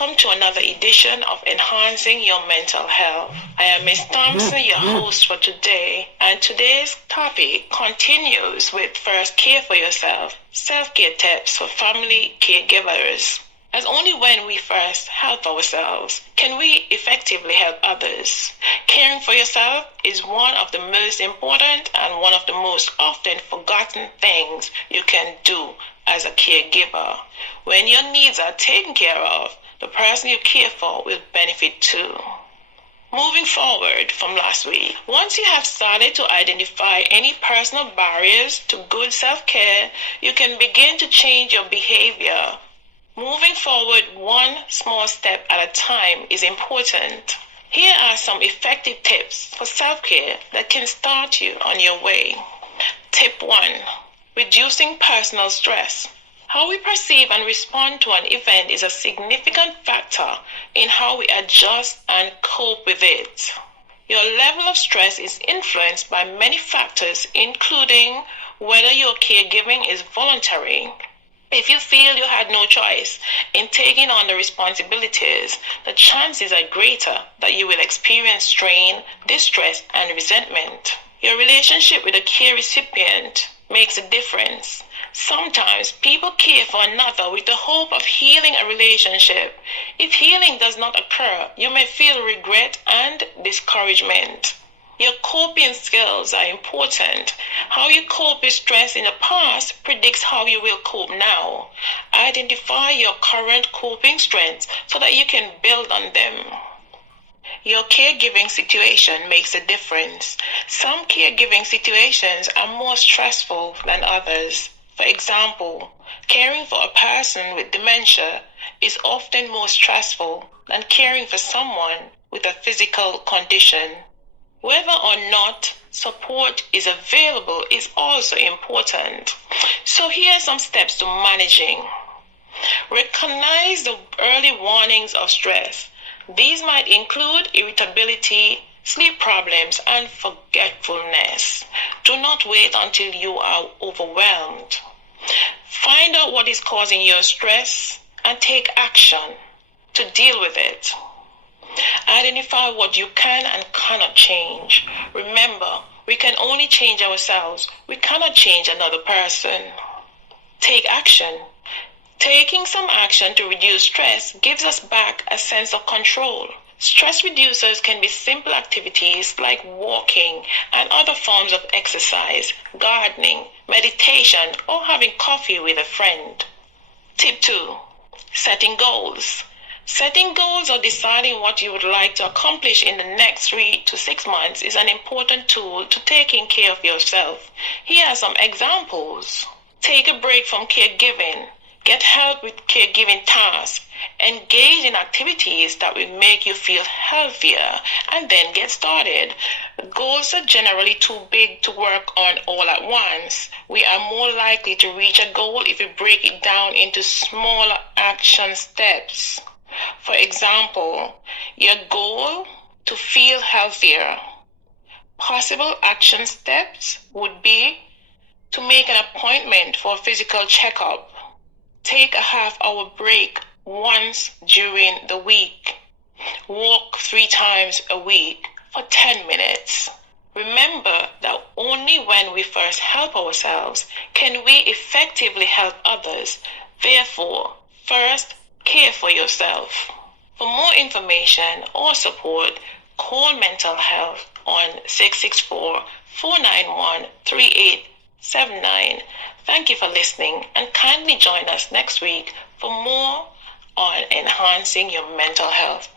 welcome to another edition of Enhancing Your Mental Health. I am Ms. Thompson, your host for today, and today's topic continues with first care for yourself, self-care tips for family caregivers. As only when we first help ourselves can we effectively help others. Caring for yourself is one of the most important and one of the most often forgotten things you can do as a caregiver. When your needs are taken care of, the person you care for will benefit too. Moving forward from last week, once you have started to identify any personal barriers to good self-care, you can begin to change your behavior. Moving forward one small step at a time is important. Here are some effective tips for self-care that can start you on your way. Tip 1. Reducing personal stress. How we perceive and respond to an event is a significant factor in how we adjust and cope with it. Your level of stress is influenced by many factors, including whether your caregiving is voluntary. If you feel you had no choice in taking on the responsibilities, the chances are greater that you will experience strain, distress, and resentment. Your relationship with a care recipient makes a difference. Sometimes people care for another with the hope of healing a relationship. If healing does not occur, you may feel regret and discouragement. Your coping skills are important. How you cope with stress in the past predicts how you will cope now. Identify your current coping strengths so that you can build on them. Your caregiving situation makes a difference. Some caregiving situations are more stressful than others. For example, caring for a person with dementia is often more stressful than caring for someone with a physical condition. Whether or not support is available is also important. So here are some steps to managing. Recognize the early warnings of stress. These might include irritability, sleep problems, and forgetfulness. Do not wait until you are overwhelmed. Find out what is causing your stress and take action to deal with it. Identify what you can and cannot change. Remember, we can only change ourselves. We cannot change another person. Take action. Taking some action to reduce stress gives us back a sense of control. Stress reducers can be simple activities like walking and other forms of exercise, gardening, meditation, or having coffee with a friend. Tip 2. Setting goals. Setting goals or deciding what you would like to accomplish in the next 3 to 6 months is an important tool to taking care of yourself. Here are some examples. Take a break from caregiving. Get help with caregiving tasks. Engage in activities that will make you feel healthier and then get started. Goals are generally too big to work on all at once. We are more likely to reach a goal if we break it down into smaller action steps. For example, your goal to feel healthier. Possible action steps would be to make an appointment for a physical checkup. Take a half-hour break once during the week. Walk 3 times a week for 10 minutes. Remember that only when we first help ourselves can we effectively help others. Therefore, first, care for yourself. For more information or support, call Mental Health on 664-491-3879. Thank you for listening and kindly join us next week for more on enhancing your mental health.